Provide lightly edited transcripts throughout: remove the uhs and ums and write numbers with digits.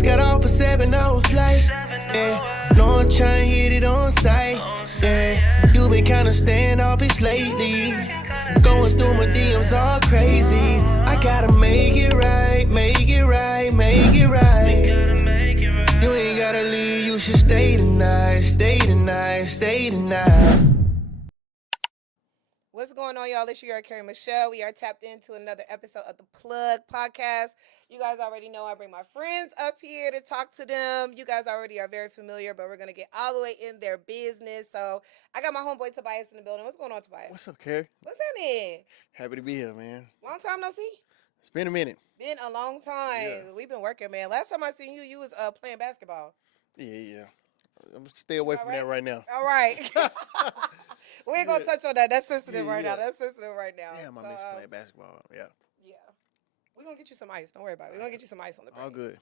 just got off a 7-hour flight. Yeah, no, I'm trying to hit it on sight. Yeah, you been kinda standoffish lately. Going through my DMs all crazy. I gotta make it right, make it right, make it right. You ain't gotta leave, you should stay tonight, stay tonight, stay tonight. What's going on, y'all? It's your girl, Carrie Michelle. We are tapped into another episode of the Plug Podcast. You guys already know I bring my friends up here to talk to them. You guys already are very familiar, but we're going to get all the way in their business. So I got my homeboy Tabius in the building. What's going on, Tabius? What's up, Carrie? What's happening? Happy to be here, man. Long time no see? It's been a minute. Been a long time. Yeah. We've been working, man. Last time I seen you, you was playing basketball. Yeah. I'm stay away from that right now. All right. We ain't gonna touch on that. That's sensitive right now. Yeah. That's sensitive right now. Damn, I miss playing basketball. Yeah. We're gonna get you some ice. Don't worry about it. We're gonna get you some ice on the break. All good.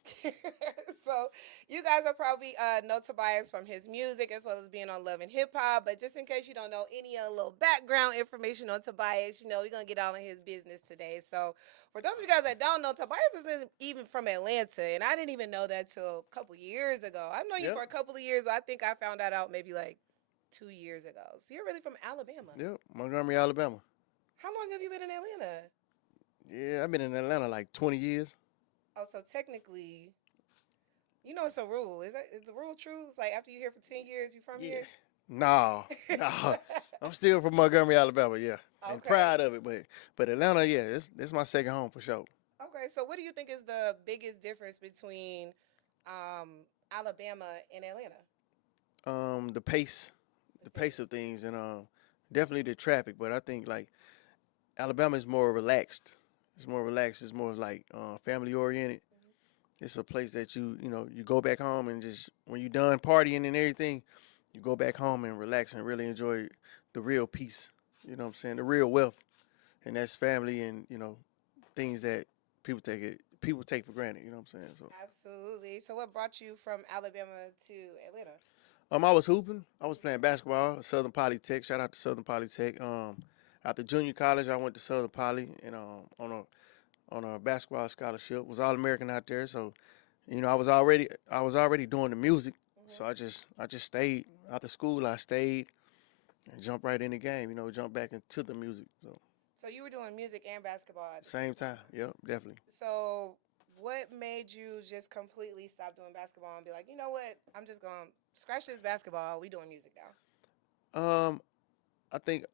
So you guys are probably know Tabius from his music as well as being on Love and Hip Hop. But just in case you don't know any little background information on Tabius, we're gonna get all in his business today. So for those of you guys that don't know, Tabius isn't even from Atlanta, and I didn't even know that till a couple years ago. I've known you for a couple of years, but I think I found that out maybe like 2 years ago. So you're really from Alabama. Yep, Montgomery, Alabama. How long have you been in Atlanta? Yeah, I've been in Atlanta like 20 years. Oh, so technically, it's a rule. Is the rule true? It's like after you're here for 10 years, you from here? No. I'm still from Montgomery, Alabama, yeah. Okay. And proud of it, but Atlanta, yeah, it's my second home for sure. Okay, so what do you think is the biggest difference between Alabama and Atlanta? The pace of things, and definitely the traffic. But I think like Alabama is more relaxed. It's more relaxed. It's more like family oriented. Mm-hmm. It's a place that you go back home and just when you're done partying and everything, you go back home and relax and really enjoy the real peace. You know what I'm saying? The real wealth, and that's family and things that people take for granted. You know what I'm saying? So absolutely. So what brought you from Alabama to Atlanta? I was hooping. I was playing basketball at Southern Polytech. Shout out to Southern Polytech. After junior college, I went to Southern Poly and on a basketball scholarship. Was All-American out there, so I was already doing the music. Mm-hmm. So I just stayed after school. I stayed and jumped right in the game. Jumped back into the music. So you were doing music and basketball at the same time. Yep, definitely. So what made you just completely stop doing basketball and be like, you know what? I'm just gonna scratch this basketball. We doing music now. I think.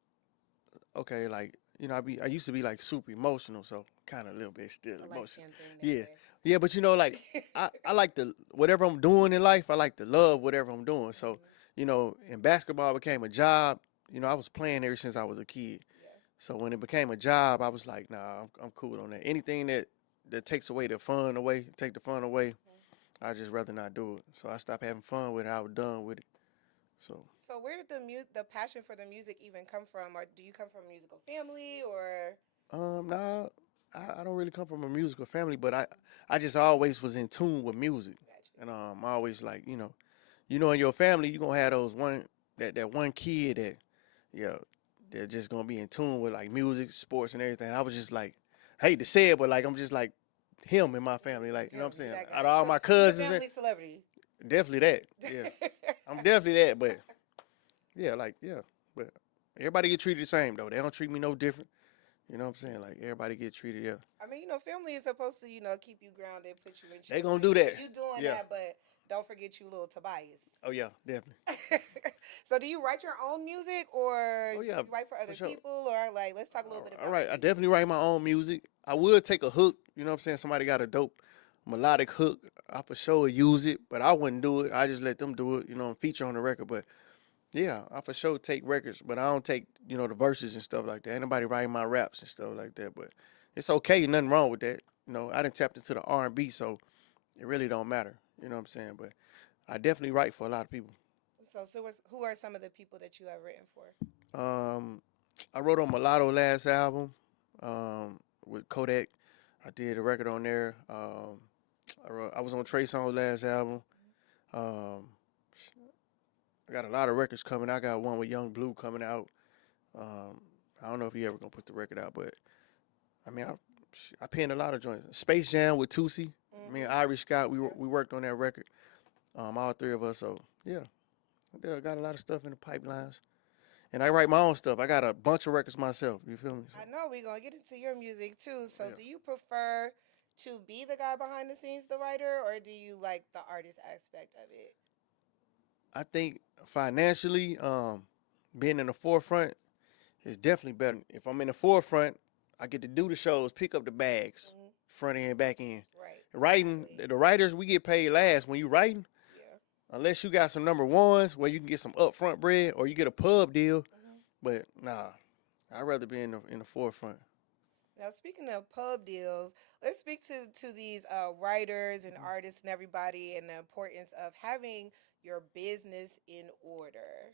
Okay, like I used to be like super emotional, so kind of a little bit still emotional. Yeah, but like I like to whatever I'm doing in life, I like to love whatever I'm doing. So and basketball became a job. I was playing ever since I was a kid. Yeah. So when it became a job, I was like, nah, I'm cool on that. Anything that takes away the fun away, I just rather not do it. So I stopped having fun with it. I was done with it. So where did the passion for the music even come from? Or do you come from a musical family or? No, I don't really come from a musical family, but I just always was in tune with music. Gotcha. And I always like, in your family, you're going to have those that one kid they're just going to be in tune with like music, sports and everything. I was just like, I hate to say it, but like, I'm just like him in my family. Like, you know what I'm saying? Out of all my cousins. Family celebrity. Definitely that. Yeah. I'm definitely that, but but everybody get treated the same though. They don't treat me no different. You know what I'm saying? Like everybody get treated, yeah. I mean, family is supposed to, keep you grounded, put you in check. They gonna do that. You doing that, but don't forget you little Tabius. Oh yeah, definitely. So do you write your own music or you write for other people or like let's talk a little bit about all right, I definitely write my own music. I would take a hook, you know what I'm saying? Somebody got a dope melodic hook, I for sure use it, but I wouldn't do it. I just let them do it, and feature on the record. But yeah, I for sure take records, but I don't take, the verses and stuff like that. Ain't nobody writing my raps and stuff like that, but it's okay, nothing wrong with that. I done tapped into the R&B, so it really don't matter. You know what I'm saying? But I definitely write for a lot of people. So who are some of the people that you have written for? I wrote on Mulatto last album with Kodak. I did a record on there. I was on Trey Songz last album. I got a lot of records coming. I got one with Young Blue coming out. I don't know if he ever gonna put the record out, but I mean, I penned a lot of joints. Space Jam with Tusi. Me and Irie Scott, we worked on that record. All three of us. So yeah, I got a lot of stuff in the pipelines. And I write my own stuff. I got a bunch of records myself. You feel me? So. I know we're going to get into your music too. So do you prefer to be the guy behind the scenes, the writer, or do you like the artist aspect of it? I think financially, being in the forefront is definitely better. If I'm in the forefront, I get to do the shows, pick up the bags, front end, back end. Right. Writing, the writers, we get paid last when you writing. Unless you got some number ones where you can get some upfront bread or you get a pub deal. But nah, I'd rather be in the forefront. Now, speaking of pub deals, let's speak to these writers and artists and everybody and the importance of having your business in order.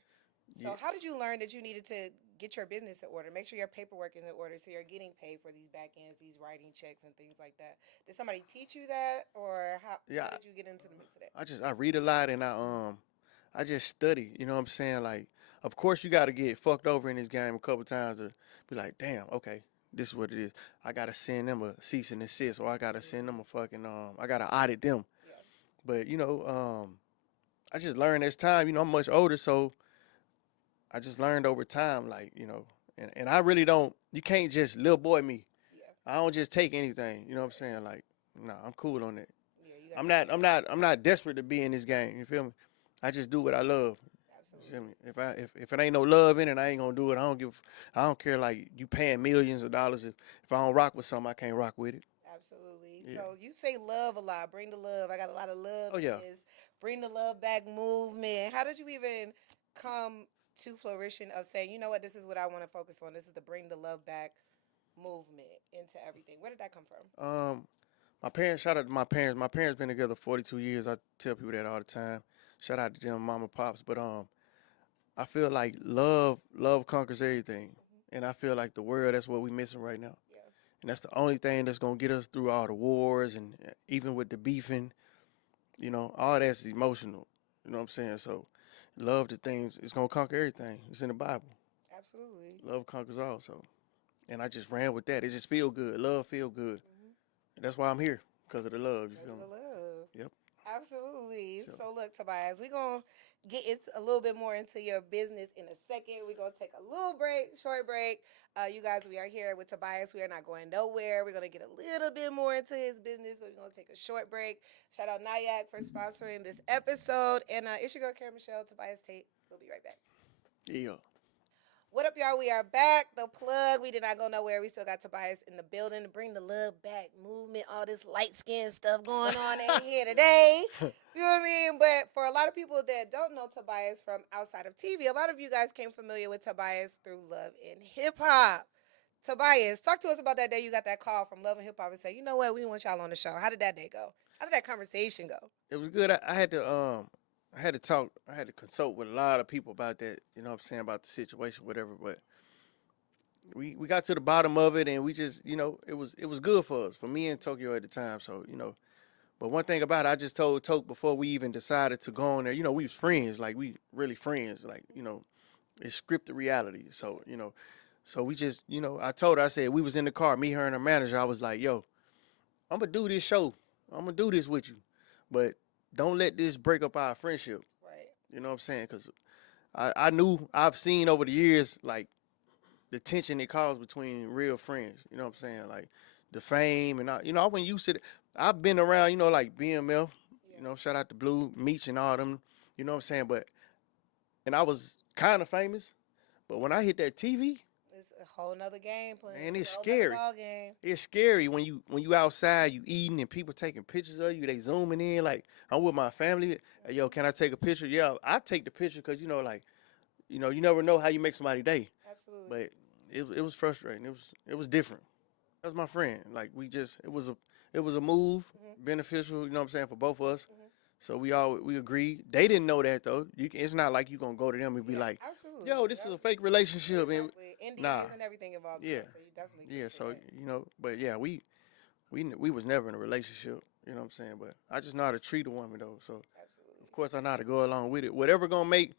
So how did you learn that you needed to get your business in order? Make sure your paperwork is in order so you're getting paid for these back ends, these writing checks and things like that. Did somebody teach you that, or how did you get into the mix of that? I read a lot and I just study. You know what I'm saying? Like, of course you got to get fucked over in this game a couple times to be like, damn, okay, this is what it is. I got to send them a cease and desist, or I got to send them a fucking I got to audit them. Yeah. But you know, I just learned as time. You know, I'm much older, so I just learned over time, like, you know, and I really don't, you can't just little boy me. Yeah. I don't just take anything, you know what I'm saying? Like, nah, I'm cool on that. Yeah, I'm not desperate to be in this game, you feel me? I just do what I love. Absolutely. If it ain't no love in it, I ain't gonna do it. I don't care, like, you paying millions of dollars. If I don't rock with something, I can't rock with it. Absolutely. Yeah. So you say love a lot, bring the love. I got a lot of love. Oh, yeah. In this Bring the Love Back movement. How did you even come to fruition of saying, you know what, this is what I want to focus on. This is the Bring the Love Back movement into everything. Where did that come from? My parents, shout out to my parents. My parents been together 42 years. I tell people that all the time. Shout out to them, mama, pops. But I feel like love conquers everything. And I feel like the world, that's what we missing right now. Yeah. And that's the only thing that's going to get us through all the wars and even with the beefing, you know, all that's emotional. You know what I'm saying? So love the things, it's going to conquer everything. It's in the Bible. Absolutely. Love conquers all. So, and I just ran with that. It just feel good. Love feel good. And that's why I'm here, because of the love. Because of the love. Yep. Absolutely. So look, Tabius, we're going to get a little bit more into your business in a second. We're going to take a little break, short break. You guys, we are here with Tabius. We are not going nowhere. We're going to get a little bit more into his business, but we're going to take a short break. Shout out Nyack for sponsoring this episode. And it's your girl, Carrie Michelle, Tabius Tate. We'll be right back. Yeah. What up, y'all? We are back. The plug. We did not go nowhere. We still got Tabius in the building to bring the love back movement, all this light-skinned stuff going on in here today. You know what I mean? But for a lot of people that don't know Tabius from outside of TV, a lot of you guys came familiar with Tabius through Love and Hip Hop. Tabius, talk to us about that day you got that call from Love and Hip Hop and say, you know what, we want y'all on the show. How did that day go? How did that conversation go? It was good. I had to talk, I had to consult with a lot of people about that, you know what I'm saying, about the situation, whatever, but we got to the bottom of it, and we just, you know, it was good for us, for me and Tokyo at the time, so, you know, but one thing about it, I just told Toke before we even decided to go on there, you know, we was friends, like, we really friends, like, you know, it's scripted reality, so, you know, so we just, you know, I told her, I said, we was in the car, me, her, and her manager, I was like, yo, I'm going to do this show, I'm going to do this with you, but don't let this break up our friendship. Right. You know what I'm saying? Because I've seen over the years, like, the tension it caused between real friends. You know what I'm saying? Like, the fame and, you know, I wasn't used to it. I've been around, you know, like BMF, you know, shout out to Blue, Meech and all them. You know what I'm saying? But, and I was kind of famous. But when I hit that TV, it's a whole nother game playing. And it's scary. It's scary when you outside, you eating, and people taking pictures of you. They zooming in. Like, I'm with my family. Hey, yo, can I take a picture? Yeah, I take the picture because, you know, like, you know, you never know how you make somebody's day. Absolutely. But it was frustrating. It was different. That's my friend. Like, it was a move, beneficial. You know what I'm saying, for both of us. So we agreed. They didn't know that though. It's not like you gonna go to them and be like, absolutely. "Yo, this is a fake relationship." Exactly. NDAs and everything involved. Yeah. So you definitely So you know, but yeah, we was never in a relationship. You know what I'm saying? But I just know how to treat a woman though. So absolutely. Of course I know how to go along with it. Whatever gonna make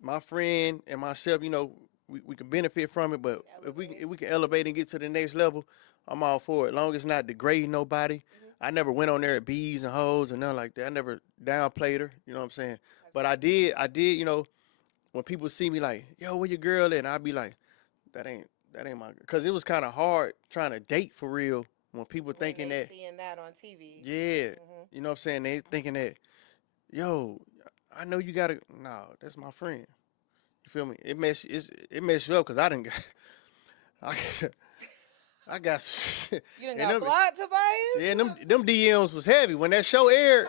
my friend and myself, you know, we can benefit from it. But if we can elevate and get to the next level, I'm all for it. As long as it's not degrading nobody. I never went on there at bees and hoes and nothing like that. I never downplayed her. You know what I'm saying? But I did. You know, when people see me like, yo, where your girl at? And I be like, that ain't my girl. Because it was kind of hard trying to date for real when people thinking that. Seeing that on TV. Yeah. You know what I'm saying? They thinking that, yo, I know you got to. No, that's my friend. You feel me? It mess you up because I didn't I got some shit. You done got blocked, Tabius? Yeah, them DMs was heavy. When that show aired,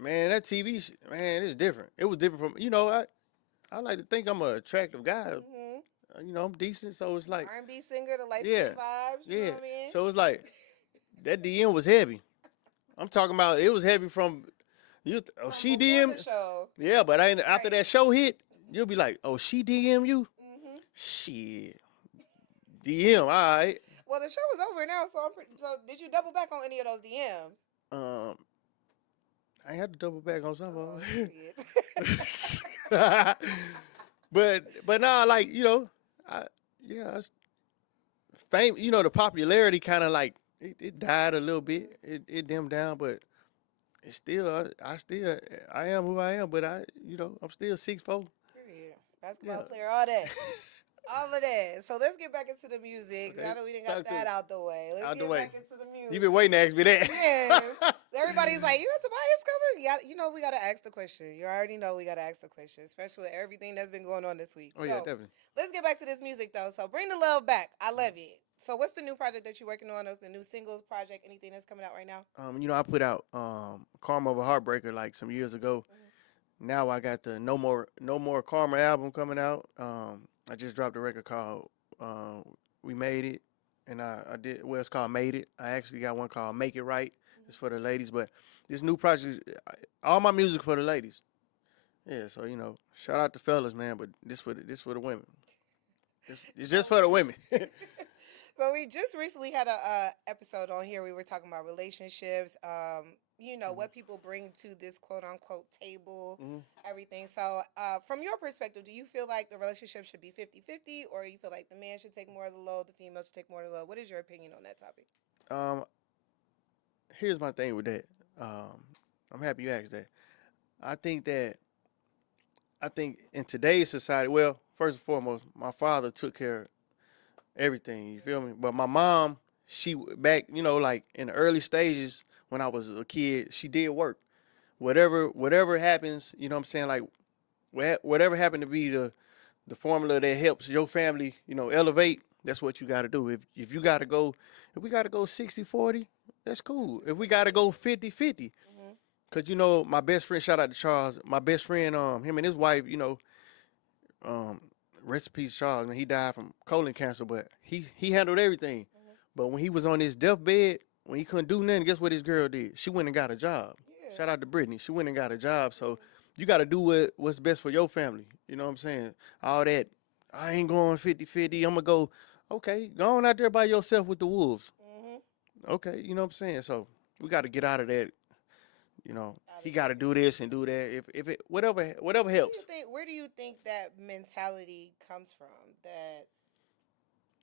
man, that TV, man, it's different. It was different from, you know, I like to think I'm an attractive guy. You know, I'm decent, so it's like. R&B singer, the light skin vibes, you know what I mean? So it's like, that DM was heavy. I'm talking about, it was heavy from, she DM. Yeah, but after that show hit, you'll be like, oh, she DM you? Shit. DM, all right. Well, the show was over now, so did you double back on any of those DMs? I had to double back on some of them. but nah, like, you know, fame, you know, the popularity kind of like, it died a little bit. It dimmed down, but it's still, I am who I am, but I'm still 6'4". Period. Basketball player, all that. All of that. So let's get back into the music. Okay. I know we didn't got that out the way. Let's get back into the music. You've been waiting to ask me that. Yes. Everybody's like, you got Tabius coming? Yeah, you know we got to ask the question. You already know we got to ask the question, especially with everything that's been going on this week. Oh, yeah, definitely. Let's get back to this music, though. So bring the love back. I love it. So what's the new project that you're working on? Or the new singles project? Anything that's coming out right now? You know, I put out Karma of a Heartbreaker like some years ago. Now I got the No More Karma album coming out. I just dropped a record called We Made It, and I did, well, it's called Made It. I actually got one called Make It Right. It's for the ladies, but this new project, all my music for the ladies. Yeah, so, you know, shout out to fellas, man, but this for the women. It's just for the women. So we just recently had a episode on here. We were talking about relationships, you know, what people bring to this quote-unquote table, everything. So from your perspective, do you feel like the relationship should be 50-50, or you feel like the man should take more of the load, the female should take more of the load? What is your opinion on that topic? Here's my thing with that. I'm happy you asked that. I think in today's society, well, first and foremost, my father took care of everything, you feel me? But my mom, she back, you know, like in the early stages when I was a kid, she did work. Whatever happens, you know what I'm saying? Like whatever happened to be the formula that helps your family, you know, elevate, that's what you got to do. If we got to go 60-40, that's cool. If we got to go 50-50, because, you know, my best friend, shout out to Charles, my best friend, him and his wife, you know, rest in peace, Charles. Man, he died from colon cancer, but he handled everything. But when he was on his deathbed, when he couldn't do nothing, guess what his girl did? She went and got a job. Yeah. Shout out to Brittany. She went and got a job. So you got to do what's best for your family. You know what I'm saying? All that, I ain't going 50-50. I'm going to go, okay, go on out there by yourself with the wolves. Okay, you know what I'm saying? So we got to get out of that. You know, he got to do this and do that. If it whatever helps. Where do you think that mentality comes from? That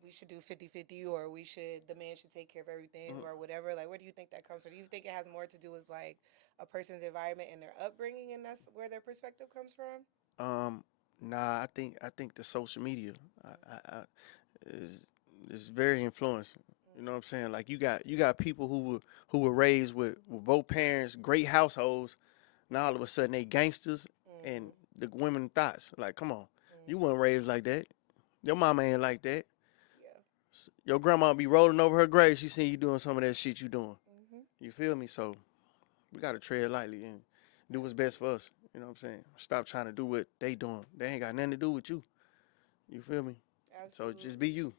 we should do 50-50, or the man should take care of everything, or whatever. Like, where do you think that comes from? Do you think it has more to do with like a person's environment and their upbringing, and that's where their perspective comes from? Nah, I think the social media is very influencing. You know what I'm saying? Like you got people who were raised with both parents, great households. Now all of a sudden they gangsters and the women thoughts. Like, come on, you weren't raised like that. Your mama ain't like that. Yeah. Your grandma be rolling over her grave. She seen you doing some of that shit you doing. You feel me? So we gotta tread lightly and do what's best for us. You know what I'm saying? Stop trying to do what they doing. They ain't got nothing to do with you. You feel me? Absolutely. So just be you.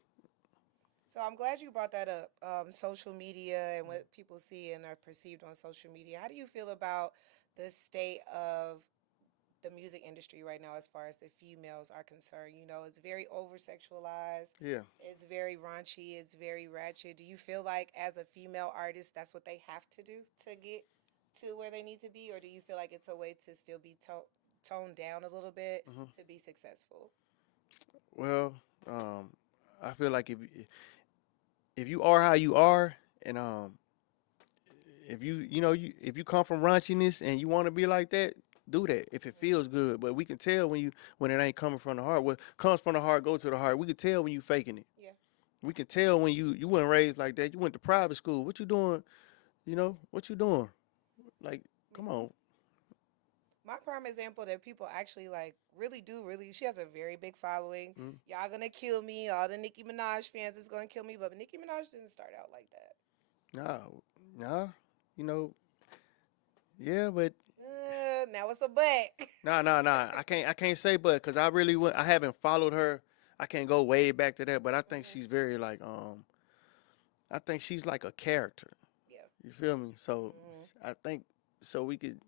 So I'm glad you brought that up, social media and what people see and are perceived on social media. How do you feel about the state of the music industry right now as far as the females are concerned? You know, it's very over-sexualized. Yeah. It's very raunchy. It's very ratchet. Do you feel like as a female artist, that's what they have to do to get to where they need to be? Or do you feel like it's a way to still be toned down a little bit to be successful? Well, I feel like if you are how you are, and if if you come from raunchiness and you want to be like that, do that if it feels good. But we can tell when it ain't coming from the heart. What comes from the heart goes to the heart. We can tell when you faking it. Yeah. We can tell when you weren't raised like that. You went to private school. What you doing? What you doing? Like, come on. My prime example that people actually like really do she has a very big following. Mm-hmm. Y'all gonna kill me. All the Nicki Minaj fans is gonna kill me, but Nicki Minaj didn't start out like that. Nah. Yeah, but now it's a but. Nah. I can't say but because I haven't followed her. I can't go way back to that, but I think she's very like I think she's like a character. Yeah. You feel me? So I think so we could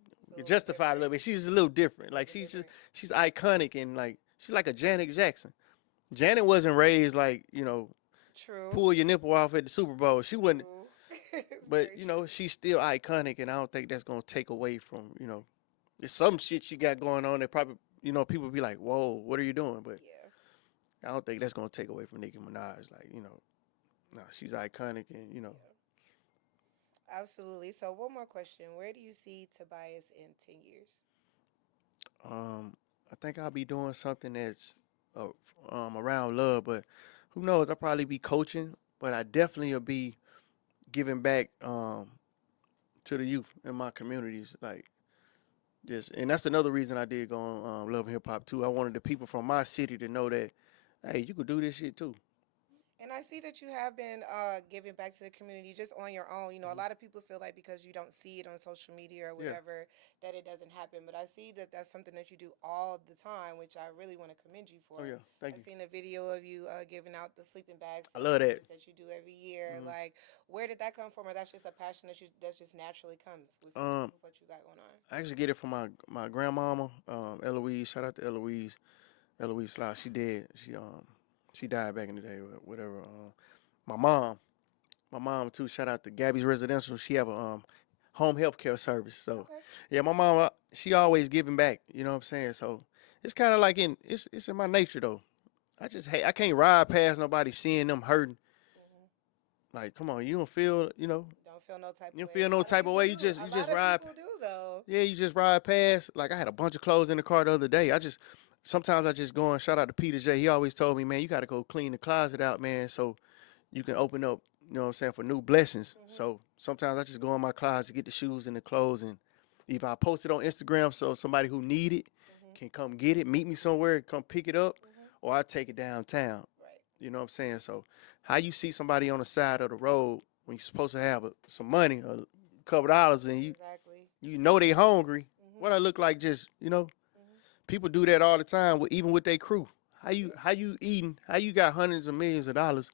justify it a little bit. She's a little different. Like she's iconic and like she's like a Janet Jackson. Janet wasn't raised like, True. Pull your nipple off at the Super Bowl. She wasn't. But she's still iconic, and I don't think that's gonna take away from there's some shit she got going on that probably people be like, whoa, what are you doing? But I don't think that's gonna take away from Nicki Minaj. Like no, she's iconic, and Absolutely. So one more question: where do you see Tabius in 10 years? I think I'll be doing something that's around love, but who knows? I'll probably be coaching, but I definitely will be giving back to the youth in my communities, like and that's another reason I did go on Love and Hip Hop too. I wanted the people from my city to know that, hey, you could do this shit too. And I see that you have been giving back to the community just on your own. A lot of people feel like because you don't see it on social media or whatever that it doesn't happen. But I see that that's something that you do all the time, which I really want to commend you for. Oh, yeah. Thank you. I've seen a video of you giving out the sleeping bags. I love that. That you do every year. Like, where did that come from? Or that's just a passion that just naturally comes with what you got going on? I actually get it from my grandmama, Eloise. Shout out to Eloise. Eloise Slau. She dead. She died back in the day, whatever. My mom too. Shout out to Gabby's Residential. She have a home health care service. So yeah, my mom, she always giving back. You know what I'm saying? So it's kind of like it's in my nature though. I can't ride past nobody seeing them hurting. Like, come on, you don't feel, Don't feel no type. You don't feel no type of way. You just ride. People do though. Yeah, you just ride past. Like I had a bunch of clothes in the car the other day. Sometimes I just go and shout out to Peter J. He always told me, man, you got to go clean the closet out, man, so you can open up, you know what I'm saying, for new blessings. So sometimes I just go in my closet, get the shoes and the clothes, and either I post it on Instagram so somebody who need it can come get it, meet me somewhere, come pick it up, or I take it downtown. Right. You know what I'm saying? So how you see somebody on the side of the road when you're supposed to have some money, a couple dollars, and you know they hungry, what I look like just, people do that all the time, even with their crew. How you eating? How you got hundreds of millions of dollars,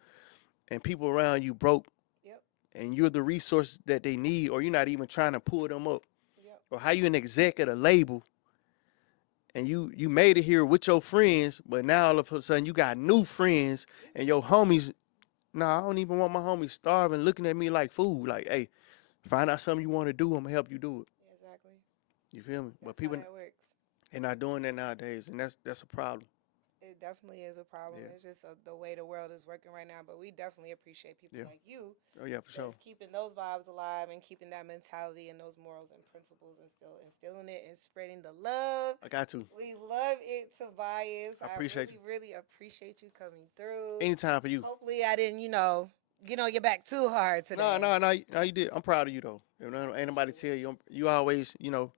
and people around you broke, and you're the resource that they need, or you're not even trying to pull them up, or how you an exec at a label, and you made it here with your friends, but now all of a sudden you got new friends, and your homies. Nah, I don't even want my homies starving, looking at me like food. Like, hey, find out something you want to do, I'm gonna help you do it. Exactly. You feel me? That's but people. How that works. They're not doing that nowadays, and that's a problem. It definitely is a problem. Yeah. It's just the way the world is working right now. But we definitely appreciate people like you. Oh yeah, for sure. Keeping those vibes alive and keeping that mentality and those morals and principles and still instilling it and spreading the love. I got to. We love it, Tabius. I appreciate you. Really appreciate you coming through. Anytime for you. Hopefully, I didn't, get on your back too hard today. No, you did. I'm proud of you though. Ain't nobody tell you. You always, you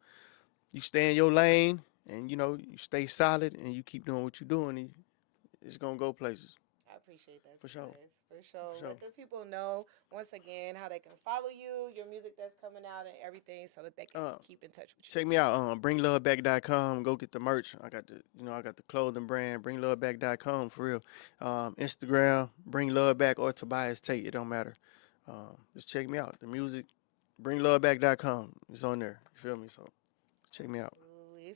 stay in your lane. And, you stay solid and you keep doing what you're doing, and it's going to go places. I appreciate that. For sure. For sure. Let the people know, once again, how they can follow you, your music that's coming out and everything so that they can keep in touch with you. Check me out, bringloveback.com. Go get the merch. I got the clothing brand, bringloveback.com for real. Instagram, Bring Love Back or Tabius Tate. It don't matter. Just check me out. The music, bringloveback.com. It's on there. You feel me? So check me out.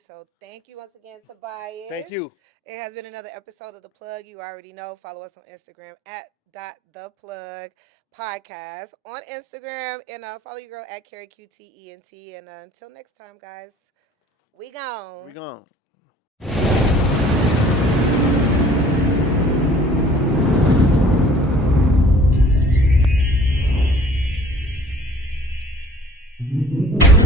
So thank you once again, Tabius. Thank you. It has been another episode of The Plug. You already know. Follow us on Instagram at @theplug podcast on Instagram, and follow your girl at Carrie QTENT. And until next time, guys, we gone. We gone. it.